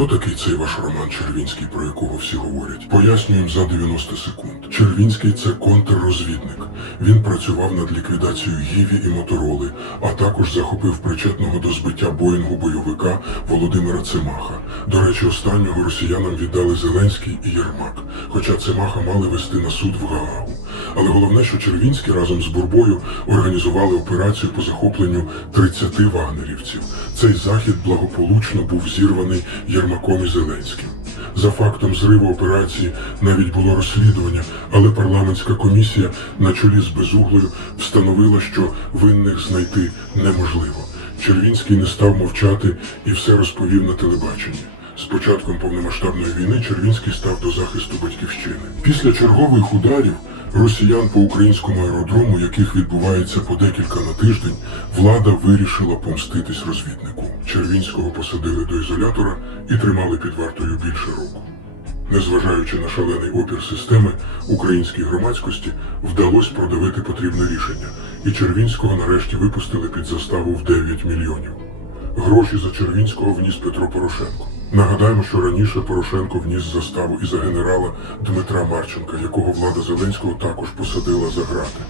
Хто такий цей ваш Роман Червінський, про якого всі говорять? Пояснюємо за 90 секунд. Червінський це контррозвідник. Він працював над ліквідацією Гіві і Мотороли, а також захопив причетного до збиття Боїнгу бойовика Володимира Цимаха. До речі, останнього росіянам віддали Зеленський і Єрмак, хоча Цимаха мали вести на суд в Гаагу. Але головне, що Червінський разом з Бурбою організували операцію по захопленню 30 вагнерівців. Цей захід благополучно був зірваний Єрмаком і Зеленським. За фактом зриву операції навіть було розслідування, але парламентська комісія на чолі з Безуглою встановила, що винних знайти неможливо. Червінський не став мовчати і все розповів на телебаченні. З початком повномасштабної війни Червінський став до захисту батьківщини. Після чергових ударів росіян по українському аеродрому, яких відбувається по декілька на тиждень, влада вирішила помститись розвіднику. Червінського посадили до ізолятора і тримали під вартою більше року. Незважаючи на шалений опір системи, українській громадськості вдалося продавити потрібне рішення, і Червінського нарешті випустили під заставу в 9 мільйонів. Гроші за Червінського вніс Петро Порошенко. Нагадаємо, що раніше Порошенко вніс заставу і за генерала Дмитра Марченка, якого влада Зеленського також посадила за грати.